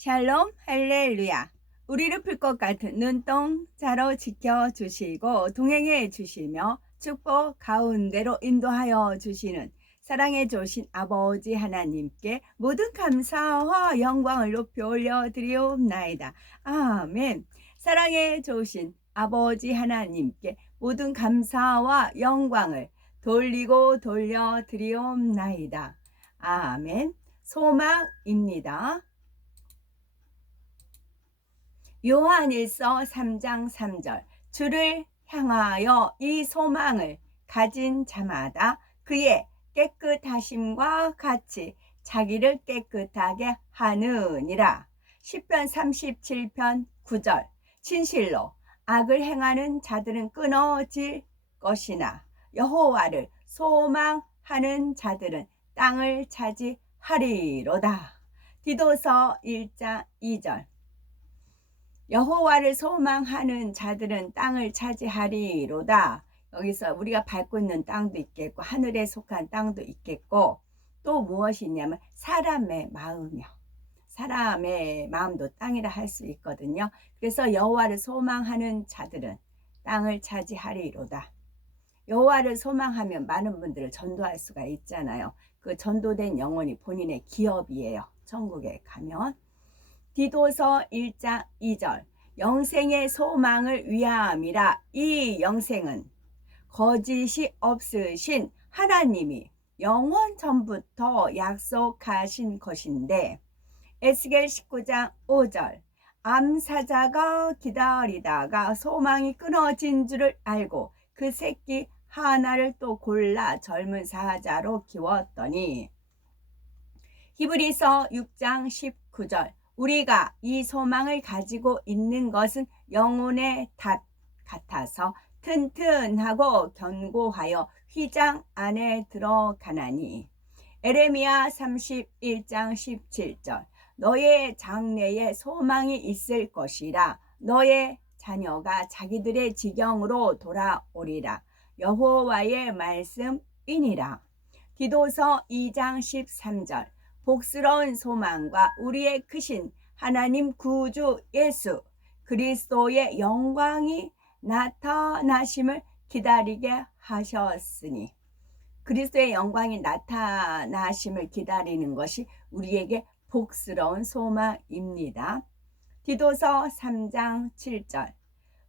샬롬 할렐루야. 우리를 풀 것 같은 눈동자로 지켜주시고 동행해 주시며 축복 가운데로 인도하여 주시는 사랑해 주신 아버지 하나님께 모든 감사와 영광을 높이 올려드리옵나이다. 아멘. 사랑해 주신 아버지 하나님께 모든 감사와 영광을 돌리고 돌려드리옵나이다. 아멘. 소망입니다. 요한일서 3장 3절. 주를 향하여 이 소망을 가진 자마다 그의 깨끗하심과 같이 자기를 깨끗하게 하느니라. 시편 37편 9절. 진실로 악을 행하는 자들은 끊어질 것이나 여호와를 소망하는 자들은 땅을 차지하리로다. 디도서 1장 2절. 여호와를 소망하는 자들은 땅을 차지하리로다. 여기서 우리가 밟고 있는 땅도 있겠고 하늘에 속한 땅도 있겠고 또 무엇이 있냐면 사람의 마음이요. 사람의 마음도 땅이라 할 수 있거든요. 그래서 여호와를 소망하는 자들은 땅을 차지하리로다. 여호와를 소망하면 많은 분들을 전도할 수가 있잖아요. 그 전도된 영혼이 본인의 기업이에요. 천국에 가면. 디도서 1장 2절. 영생의 소망을 위함이라. 이 영생은 거짓이 없으신 하나님이 영원 전부터 약속하신 것인데. 에스겔 19장 5절. 암사자가 기다리다가 소망이 끊어진 줄을 알고 그 새끼 하나를 또 골라 젊은 사자로 키웠더니. 히브리서 6장 19절. 우리가 이 소망을 가지고 있는 것은 영혼의 닷 같아서 튼튼하고 견고하여 휘장 안에 들어가나니. 에레미야 31장 17절. 너의 장래에 소망이 있을 것이라. 너의 자녀가 자기들의 지경으로 돌아오리라. 여호와의 말씀이니라. 디도서 2장 13절. 복스러운 소망과 우리의 크신 하나님 구주 예수 그리스도의 영광이 나타나심을 기다리게 하셨으니. 그리스도의 영광이 나타나심을 기다리는 것이 우리에게 복스러운 소망입니다. 디도서 3장 7절.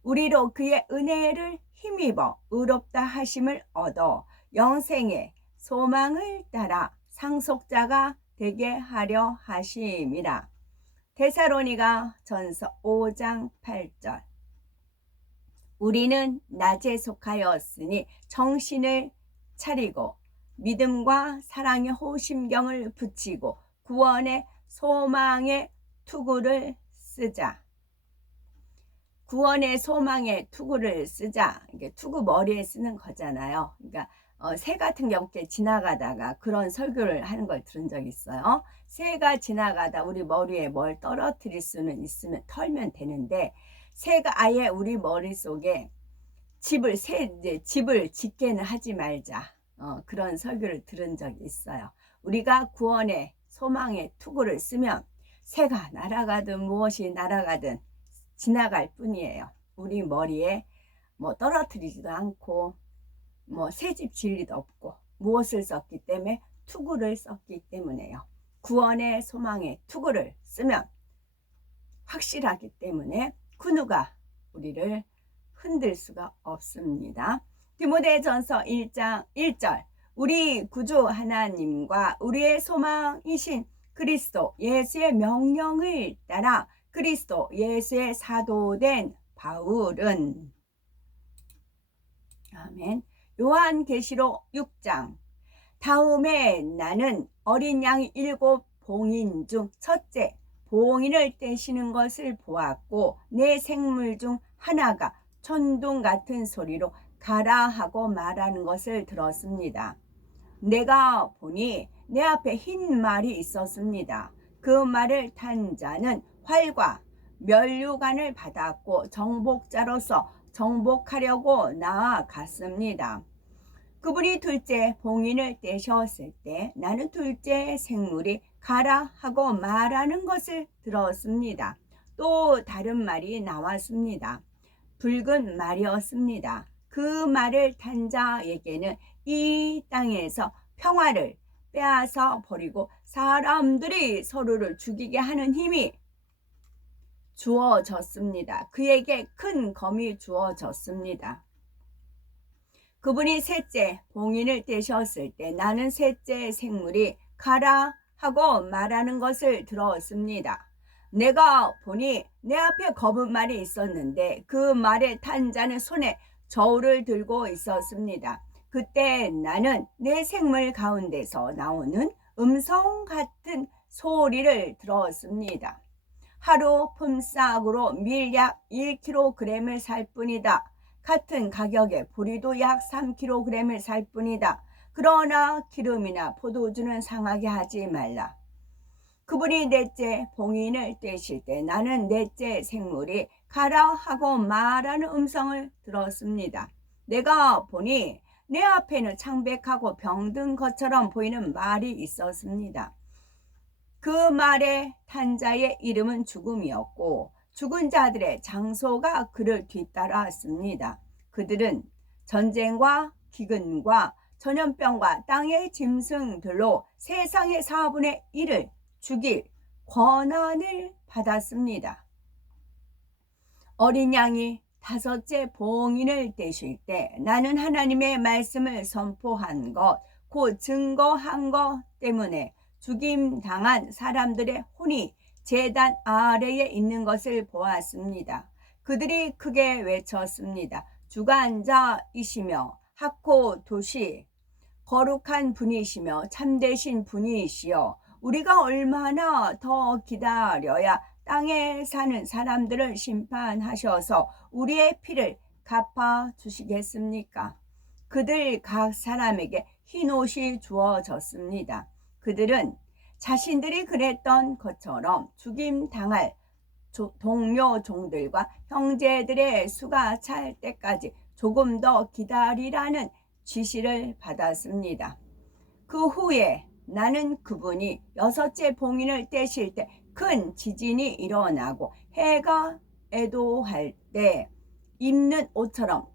우리로 그의 은혜를 힘입어 의롭다 하심을 얻어 영생의 소망을 따라 상속자가 되게 하려 하심이라. 데살로니가 전서 5장 8절. 우리는 낮에 속하였으니 정신을 차리고 믿음과 사랑의 호심경을 붙이고 구원의 소망의 투구를 쓰자. 구원의 소망의 투구를 쓰자. 이게 투구 머리에 쓰는 거잖아요. 그러니까 새 같은 게 없게 지나가다가 그런 설교를 하는 걸 들은 적이 있어요. 새가 지나가다 우리 머리에 뭘 떨어뜨릴 수는 있으면 털면 되는데 새가 아예 우리 머릿속에 집을 짓게는 하지 말자. 그런 설교를 들은 적이 있어요. 우리가 구원의 소망의 투구를 쓰면 새가 날아가든 무엇이 날아가든 지나갈 뿐이에요. 우리 머리에 뭐 떨어뜨리지도 않고 뭐 새집 질 리도 없고 무엇을 썼기 때문에 투구를 썼기 때문에요. 구원의 소망의 투구를 쓰면 확실하기 때문에 그 누가 우리를 흔들 수가 없습니다. 디모데전서 1장 1절. 우리 구주 하나님과 우리의 소망이신 그리스도 예수의 명령을 따라 그리스도 예수의 사도된 바울은. 아멘. 요한계시록 6장. 다음에 나는 어린 양 7 봉인 중 첫째 봉인을 떼시는 것을 보았고 내 생물 중 하나가 천둥 같은 소리로 가라 하고 말하는 것을 들었습니다. 내가 보니 내 앞에 흰 말이 있었습니다. 그 말을 탄 자는 활과 면류관을 받았고 정복자로서 정복하려고 나아갔습니다. 그분이 둘째 봉인을 떼셨을 때 나는 둘째 생물이 가라 하고 말하는 것을 들었습니다. 또 다른 말이 나왔습니다. 붉은 말이었습니다. 그 말을 탄 자에게는 이 땅에서 평화를 빼앗아 버리고 사람들이 서로를 죽이게 하는 힘이 주어졌습니다. 그에게 큰 검이 주어졌습니다. 그분이 셋째 봉인을 떼셨을 때 나는 셋째 생물이 가라 하고 말하는 것을 들었습니다. 내가 보니 내 앞에 검은 말이 있었는데 그 말에 탄 자는 손에 저울을 들고 있었습니다. 그때 나는 내 생물 가운데서 나오는 음성 같은 소리를 들었습니다. 하루 품삯으로 밀 약 1kg을 살 뿐이다. 같은 가격에 보리도 약 3kg을 살 뿐이다. 그러나 기름이나 포도주는 상하게 하지 말라. 그분이 넷째 봉인을 떼실 때 나는 넷째 생물이 가라 하고 말하는 음성을 들었습니다. 내가 보니 내 앞에는 창백하고 병든 것처럼 보이는 말이 있었습니다. 그 말에 탄 자의 이름은 죽음이었고 죽은 자들의 장소가 그를 뒤따랐습니다. 그들은 전쟁과 기근과 전염병과 땅의 짐승들로 세상의 4분의 1을 죽일 권한을 받았습니다. 어린 양이 다섯째 봉인을 떼실 때 나는 하나님의 말씀을 선포한 것, 곧 증거한 것 때문에 죽임당한 사람들의 혼이 제단 아래에 있는 것을 보았습니다. 그들이 크게 외쳤습니다. 주관자이시며 하코 도시 거룩한 분이시며 참되신 분이시여, 우리가 얼마나 더 기다려야 땅에 사는 사람들을 심판하셔서 우리의 피를 갚아 주시겠습니까? 그들 각 사람에게 흰 옷이 주어졌습니다. 그들은 자신들이 그랬던 것처럼 죽임당할 동료 종들과 형제들의 수가 찰 때까지 조금 더 기다리라는 지시를 받았습니다. 그 후에 나는 그분이 여섯째 봉인을 떼실 때 큰 지진이 일어나고 해가 애도할 때 입는 옷처럼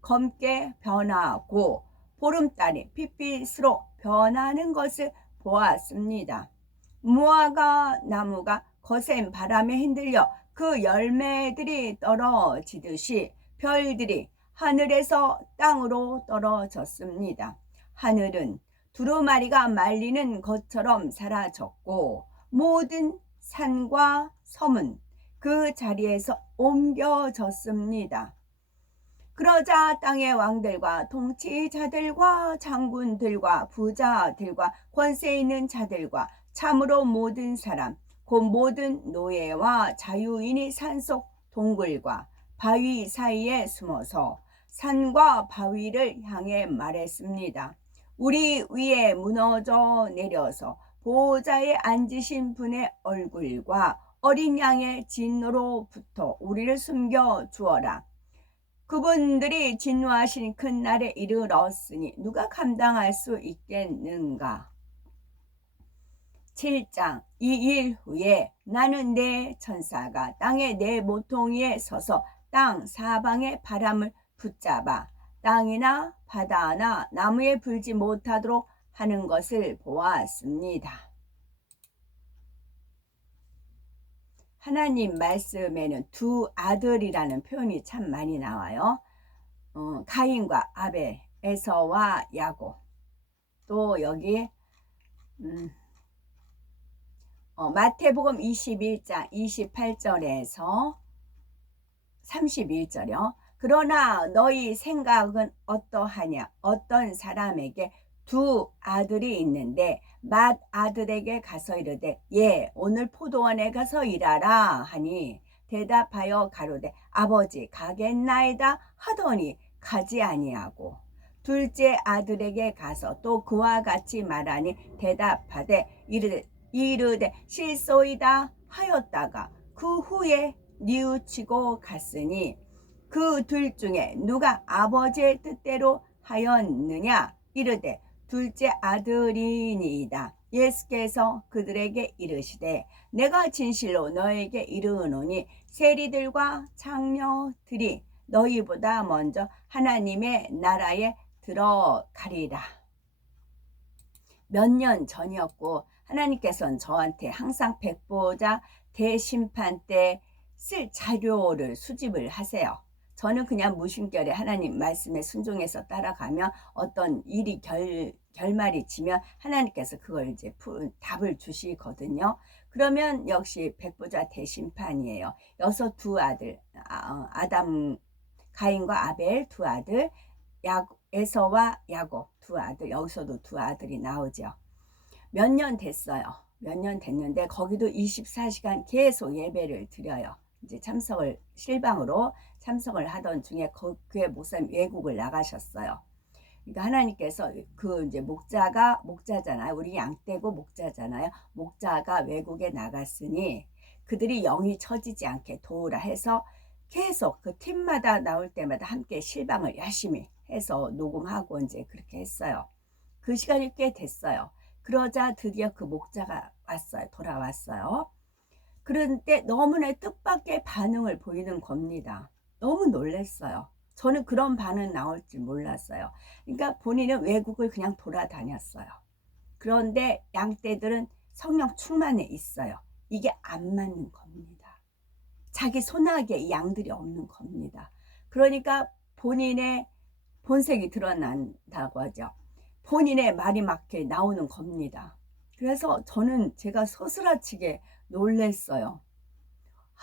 검게 변하고 보름달이 핏빛으로 변하는 것을 보았습니다. 무화과 나무가 거센 바람에 흔들려 그 열매들이 떨어지듯이 별들이 하늘에서 땅으로 떨어졌습니다. 하늘은 두루마리가 말리는 것처럼 사라졌고 모든 산과 섬은 그 자리에서 옮겨졌습니다. 그러자 땅의 왕들과 통치자들과 장군들과 부자들과 권세 있는 자들과 참으로 모든 사람, 곧 모든 노예와 자유인이 산속 동굴과 바위 사이에 숨어서 산과 바위를 향해 말했습니다. 우리 위에 무너져 내려서 보호자에 앉으신 분의 얼굴과 어린 양의 진노로부터 우리를 숨겨 주어라. 그분들이 진노하신 큰 날에 이르렀으니 누가 감당할 수 있겠는가? 7장. 이 일 후에 나는 내 천사가 땅의 네 모퉁이에 서서 땅 사방의 바람을 붙잡아 땅이나 바다나 나무에 불지 못하도록 하는 것을 보았습니다. 하나님 말씀에는 두 아들이라는 표현이 참 많이 나와요. 가인과 아벨, 에서와 야곱. 또 여기 마태복음 21장 28절에서 31절이요. 그러나 너희 생각은 어떠하냐? 어떤 사람에게 두 아들이 있는데 맏 아들에게 가서 이르되 예 오늘 포도원에 가서 일하라 하니 대답하여 가로되 아버지 가겠나이다 하더니 가지 아니하고 둘째 아들에게 가서 또 그와 같이 말하니 대답하되 이르되 실소이다 하였다가 그 후에 뉘우치고 갔으니 그 둘 중에 누가 아버지의 뜻대로 하였느냐? 이르되 둘째 아들이니이다. 예수께서 그들에게 이르시되 내가 진실로 너에게 이르노니 세리들과 장녀들이 너희보다 먼저 하나님의 나라에 들어가리라. 몇 년 전이었고 하나님께서는 저한테 항상 백보자 대심판 때 쓸 자료를 수집을 하세요. 저는 그냥 무심결에 하나님 말씀에 순종해서 따라가면 어떤 일이 결말이 지면 하나님께서 그걸 이제 답을 주시거든요. 그러면 역시 백보자 대심판이에요. 두 아들, 아담, 가인과 아벨 두 아들, 에서와 야곱 두 아들, 여기서도 두 아들이 나오죠. 몇 년 됐어요. 몇 년 됐는데 거기도 24시간 계속 예배를 드려요. 이제 실방으로 참석을 하던 중에 교회 목사님 외국을 나가셨어요. 그러니까 하나님께서 그 이제 목자잖아요. 우리 양떼고 목자잖아요. 목자가 외국에 나갔으니 그들이 영이 처지지 않게 도우라 해서 계속 그 팀마다 나올 때마다 함께 실방을 열심히 해서 녹음하고 이제 그렇게 했어요. 그 시간이 꽤 됐어요. 그러자 드디어 그 목자가 돌아왔어요. 그런데 너무나 뜻밖의 반응을 보이는 겁니다. 너무 놀랐어요. 저는 그런 반응 나올 줄 몰랐어요. 그러니까 본인은 외국을 그냥 돌아다녔어요. 그런데 양떼들은 성령 충만해 있어요. 이게 안 맞는 겁니다. 자기 손아귀에 이 양들이 없는 겁니다. 그러니까 본인의 본색이 드러난다고 하죠. 본인의 말이 맞게 나오는 겁니다. 그래서 제가 소스라치게 놀랬어요.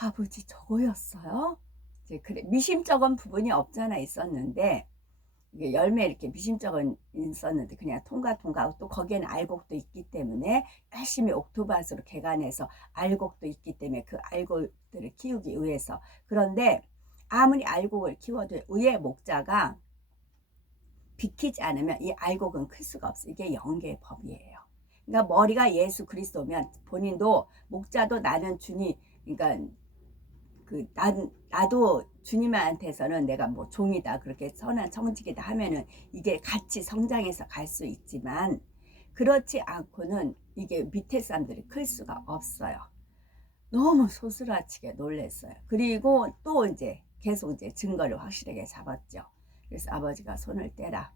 아버지 저거였어요? 이제 그래 미심쩍은 부분이 없잖아 있었는데 이게 열매 이렇게 미심쩍은 있었는데 그냥 통과하고 또 거기에는 알곡도 있기 때문에 열심히 옥토밭으로 개간해서 알곡도 있기 때문에 그 알곡들을 키우기 위해서. 그런데 아무리 알곡을 키워도 위에 목자가 비키지 않으면 이 알곡은 클 수가 없어요. 이게 영계의 법이에요. 그러니까 머리가 예수 그리스도면 본인도 목자도 나는 주님, 그러니까 나도 주님한테서는 내가 뭐 종이다 그렇게 선한 청직이다 하면은 이게 같이 성장해서 갈 수 있지만 그렇지 않고는 이게 밑에 사람들이 클 수가 없어요. 너무 소스라치게 놀랐어요. 그리고 또 이제 계속 이제 증거를 확실하게 잡았죠. 그래서 아버지가 손을 떼라.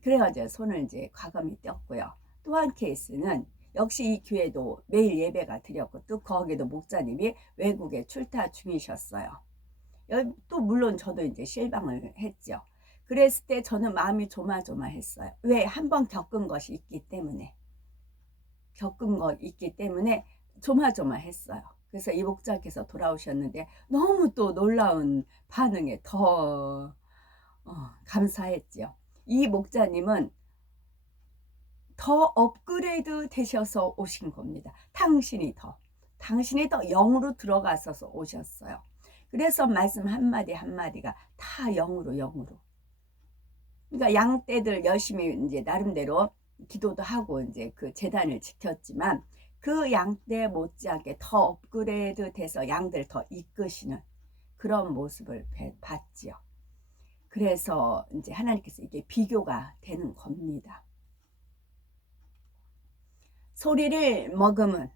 그래가지고 손을 이제 과감히 떼었고요. 또 한 케이스는 역시 이 교회도 매일 예배가 드렸고 또 거기도 목사님이 외국에 출타 중이셨어요. 또 물론 저도 이제 실방을 했죠. 그랬을 때 저는 마음이 조마조마했어요. 왜? 한번 겪은 것이 있기 때문에 조마조마했어요. 그래서 이 목자께서 돌아오셨는데 너무 또 놀라운 반응에 더 감사했죠. 이 목자님은 더 업그레이드 되셔서 오신 겁니다. 당신이 더 영으로 들어가셔서 오셨어요. 그래서 말씀 한마디 한마디가 다 영으로. 그러니까 양떼들 열심히 이제 나름대로 기도도 하고 이제 그 재단을 지켰지만 그 양떼 못지않게 더 업그레이드 돼서 양들 더 이끄시는 그런 모습을 봤지요. 그래서 이제 하나님께서 이게 비교가 되는 겁니다. 소리를 머금은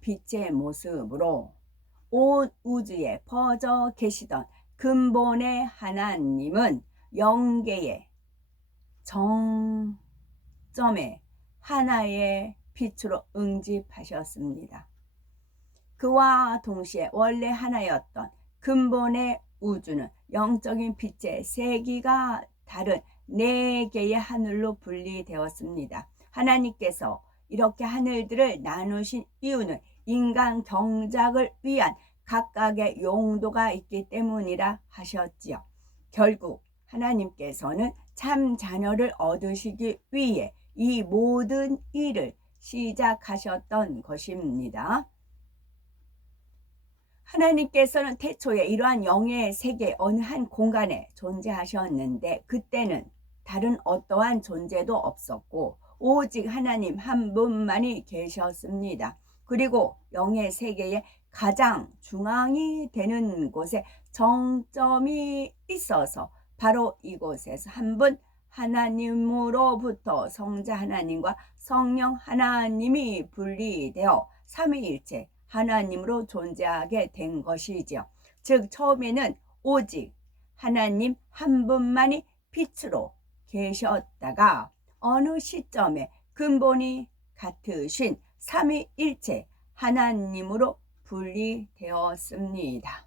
빛의 모습으로 온 우주에 퍼져 계시던 근본의 하나님은 영계의 정점에 하나의 빛으로 응집하셨습니다. 그와 동시에 원래 하나였던 근본의 우주는 영적인 빛의 세기가 다른 4개의 하늘로 분리되었습니다. 하나님께서 이렇게 하늘들을 나누신 이유는 인간 경작을 위한 각각의 용도가 있기 때문이라 하셨지요. 결국 하나님께서는 참 자녀를 얻으시기 위해 이 모든 일을 시작하셨던 것입니다. 하나님께서는 태초에 이러한 영의 세계 어느 한 공간에 존재하셨는데 그때는 다른 어떠한 존재도 없었고 오직 하나님 한 분만이 계셨습니다. 그리고 영의 세계의 가장 중앙이 되는 곳에 정점이 있어서 바로 이곳에서 한 분 하나님으로부터 성자 하나님과 성령 하나님이 분리되어 삼위일체 하나님으로 존재하게 된 것이지요. 즉 처음에는 오직 하나님 한 분만이 빛으로 계셨다가 어느 시점에 근본이 같으신 삼위일체 하나님으로 분리되었습니다.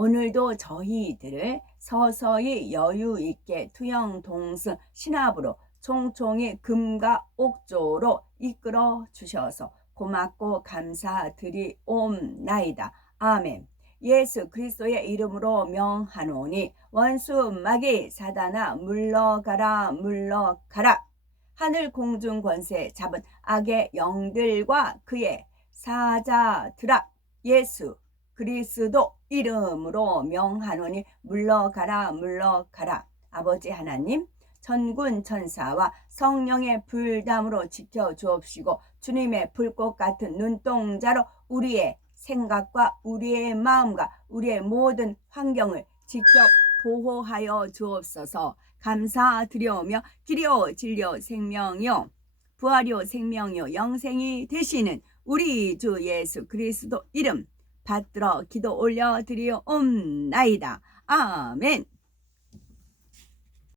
오늘도 저희들을 서서히 여유 있게 투영 동승 신합으로 총총히 금과 옥조로 이끌어 주셔서 고맙고 감사드리옵나이다. 아멘. 예수 그리스도의 이름으로 명하노니 원수 마귀 사단아 물러가라 물러가라. 하늘 공중 권세 잡은 악의 영들과 그의 사자들아 예수 그리스도 이름으로 명하노니 물러가라 물러가라. 아버지 하나님 천군 천사와 성령의 불담으로 지켜주옵시고 주님의 불꽃 같은 눈동자로 우리의 생각과 우리의 마음과 우리의 모든 환경을 직접 보호하여 주옵소서. 감사드려오며 길이요 진리요 생명이요 부활이요 생명이요 영생이 되시는 우리 주 예수 그리스도 이름 받들어 기도 올려드리옵나이다. 아멘.